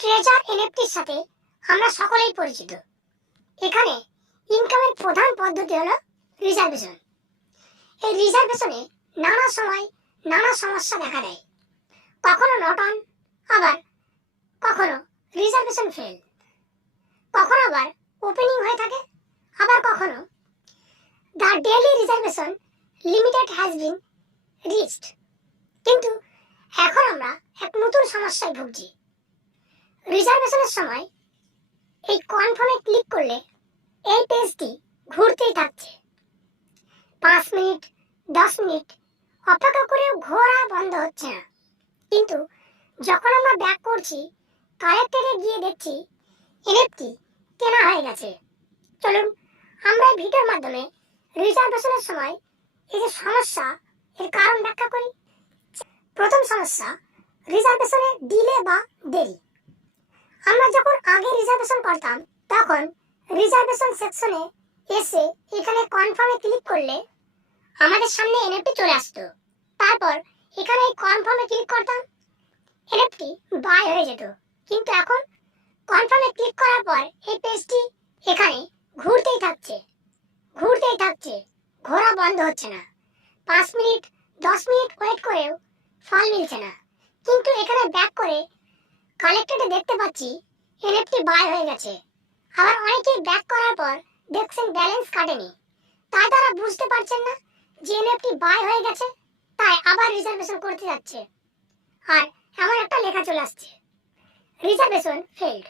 Treasure এনএফটির সাথে আমরা সকলেই পরিচিত। এখানে ইনকামের প্রধান পদ্ধতি হলো রিজার্ভেশন। এই রিজার্ভেশনে নানা সময় নানা সমস্যা দেখা দেয়। কখনো নট অন, আবার কখনো রিজার্ভেশন ফেল, কখনো আবার ওপেনিং হয়ে থাকে, আবার কখনো the daily reservation limited has been reached. কিন্তু এখন আমরা এক নতুন সমস্যায় ভুগছি। রিজার্ভেশনের সময় এই কনফার্মে ক্লিক করলে এই পেজটি ঘুরতেই থাকছে। 5 মিনিট 10 মিনিট অপেক্ষা করেও ঘোরা বন্ধ হচ্ছে না। কিন্তু যখন আমরা ব্যাক করছি, কালেক্টরে গিয়ে দেখছি এনএফটি কেনা হয়ে গেছে। চলুন আমরা এই ভিডিওর মাধ্যমে রিজার্ভেশনের সময় এই যে সমস্যা, এর কারণ ব্যাখ্যা করি। প্রথম সমস্যা, রিজার্ভেশনে ডিলে বা দেরি। আমরা যখন আগে রিজার্ভেশন করতাম তখন রিজার্ভেশন সেকশনে এসে এখানে কনফার্মে ক্লিক করলে আমাদের সামনে এনএফটি চলে আসতো। তারপর এখানে এই কনফার্মে ক্লিক করতাম, এনএফটি বাই হয়ে যেত। কিন্তু এখন কনফার্মে ক্লিক করার পর এই পেজটি এখানে ঘুরতেই থাকছে, ঘোরা বন্ধ হচ্ছে না। 5 মিনিট 10 মিনিট ওয়েট করেও ফল মিলছে না। কিন্তু এখানে ব্যাক করে কালেক্টরে দেখতে পাচ্ছি এনএফটি বাই হয়ে গেছে। আবার অনেকেই ব্যাক করার পর দেখছেন ব্যালেন্স কাটেনি, তাই তারা বুঝতে পারছেন না যে এনএফটি বাই হয়ে গেছে, তাই আবার রিজার্ভেশন করতে যাচ্ছে। আর এমন একটা লেখা চলে আসছে, reservation failed,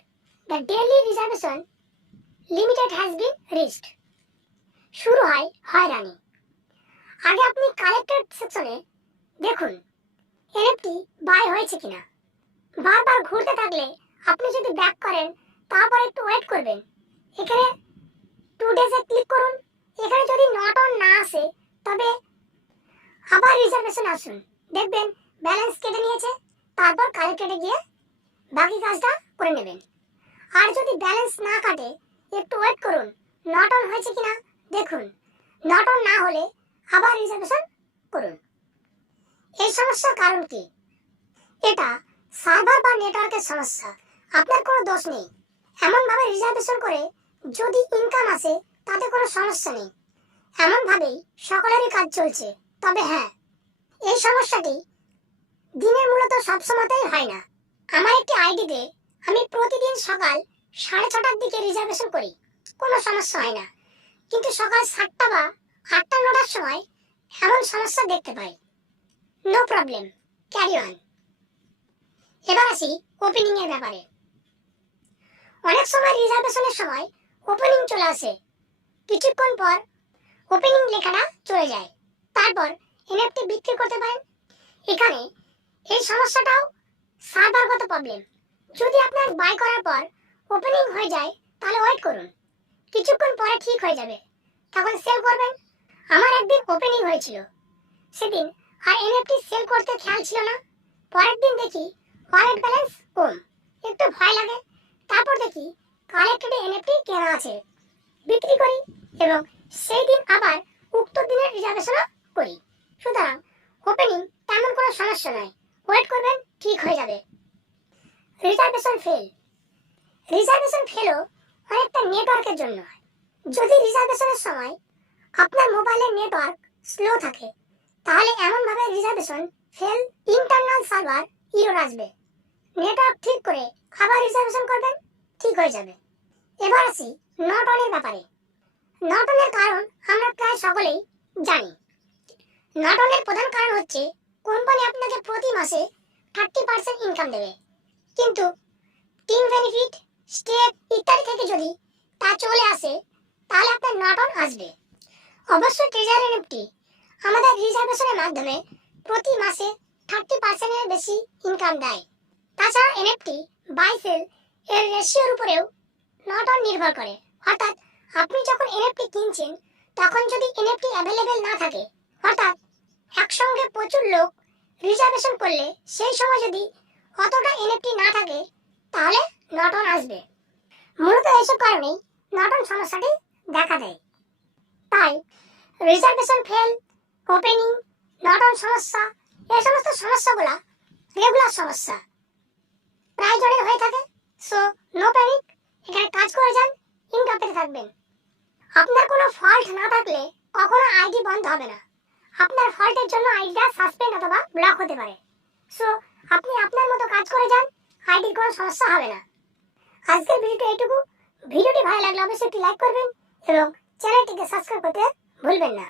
the daily reservation limited has been reached. শুরু হয় হয়রানি। আগে আপনি কালেক্টর সেকশনে দেখুন এনএফটি বাই হয়েছে কিনা। বারবার ঘুরতে থাকলে আপনি যদি ব্যাক করেন, তারপর একটু ওয়েট করবেন, এখানে 2 ডেজে ক্লিক করুন। এখানে যদি নট অন না আসে তবে আবার রিজার্ভেশন আসুন, দেখবেন ব্যালেন্স কেটে নিয়েছে। তারপর কালেক্টরে গিয়ে বাকি কাজটা করে নেবেন। আর যদি ব্যালেন্স না কাটে একটু ওয়েট করুন, নট অন হয়েছে কিনা দেখুন। নট অন না হলে আবার রিজার্ভেশন করুন। এই সমস্যার কারণ কি? এটা সার্ভার বা নেটওয়ার্কের সমস্যা, আপনার কোনো দোষ নেই। এমন ভাবে রিজার্ভেশন করে যদি ইনকাম আসে তাতে কোনো সমস্যা নেই, এমন ভাবেই সকলেরই কাজ চলছে। তবে হ্যাঁ, এই সমস্যাটি দিনের মূলত সবসময়তেই হয় না। আমার একটি আইডিতে আমি প্রতিদিন সকাল 6:30টার দিকে রিজার্ভেশন করি, কোনো সমস্যা হয় না। কিন্তু সকাল 7টা বা 8টা 9টার সময় এমন সমস্যা দেখতে পাই। No problem, carry on. এবার আসি ওপেনিং এর ব্যাপারে। অনেক সময় রিজার্ভেশনের সময় ওপেনিং চলে আসে, কিছুক্ষণ পর ওপেনিং লেখাটা চলে যায়, তারপর এনএফটি বিক্রি করতে পারেন। এখানে এই সমস্যাটাও সার্ভারগত প্রবলেম। যদি আপনার বাই করার পর ওপেনিং হয়ে যায় তাহলে ওয়েট করুন, কিছুক্ষণ পরে ঠিক হয়ে যাবে, তখন সেল করবেন। আমার একদিন ওপেনিং হয়েছিল, সেদিন আর এনএফটি সেল করতে খেয়াল ছিল না। পরের দিন দেখি ওয়ালেট ব্যালেন্স কম, একটু ভয় লাগে। তারপর দেখি কালেক্টরে এনএফটি কেনা আছে, বিক্রি করি এবং সেই দিন আবার উক্ত দিনের রিজার্ভেশনও করি। সুতরাং ওপেনিং তেমন কোনো সমস্যা নয়, ওয়েট করবেন, ঠিক হয়ে যাবে। রিজার্ভেশন ফেলও অনেকটা নেটওয়ার্কের জন্য হয়। যদি রিজার্ভেশনের সময় আপনার মোবাইলের নেটওয়ার্ক স্লো থাকে তাহলে এমনভাবে reservation fail, internal server error আসবে। নেটওয়ার্ক ঠিক করে আবার রিজার্ভেশন করবেন, ঠিক হয়ে যাবে। এবার আসি নট অনের ব্যাপারে। নট অনের কারণ আমরা প্রায় সকলেই জানি। নট অনের প্রধান কারণ হচ্ছে কোম্পানি আপনাকে প্রতি মাসে 30% ইনকাম দেবে, কিন্তু টিম বেনিফিট, স্টেপ ইত্যাদি থেকে যদি তা চলে আসে তাহলে আপনার নট অন আসবে। অবশ্যই ট্রেজার এনএফটি আমাদের রিজার্ভেশনের মাধ্যমে প্রতি মাসে 30% এর বেশি ইনকাম দেয়। তাছাড়া এনএফটি বাই সেল এর রেশিওর উপরেও নট অন নির্ভর করে। অর্থাৎ আপনি যখন এনএফটি কিনছেন তখন যদি এনএফটি অ্যাভেলেবেল না থাকে, অর্থাৎ একসঙ্গে প্রচুর লোক রিজার্ভেশন করলে সেই সময় যদি অতটা এনএফটি না থাকে তাহলে নট অন আসবে। মূলত এইসব কারণেই নট অন সমস্যাটি দেখা দেয়। তাই reservation fail, opening, not on সমস্যা, এই সমস্ত সমস্যাগুলো রেগুলার সমস্যা, প্রায় জনের হয়ে থাকে। সো নো প্যানিক, এখানে কাজ করে যান, ইনকাম পেতে থাকবেন। আপনার কোনো ফল্ট না থাকলে কখনো আইডি বন্ধ হবে না। আপনার ফল্টের জন্য আইডিটা সাসপেন্ড অথবা ব্লক হতে পারে। সো আপনি আপনার মতো কাজ করে যান, আইডির কোনো সমস্যা হবে না। আজকের ভিডিওটি এইটুকু। ভিডিওটি ভালো লাগলে অবশ্যই একটি লাইক করবেন এবং চ্যানেলটিকে সাবস্ক্রাইব করতে ভুলবেন না।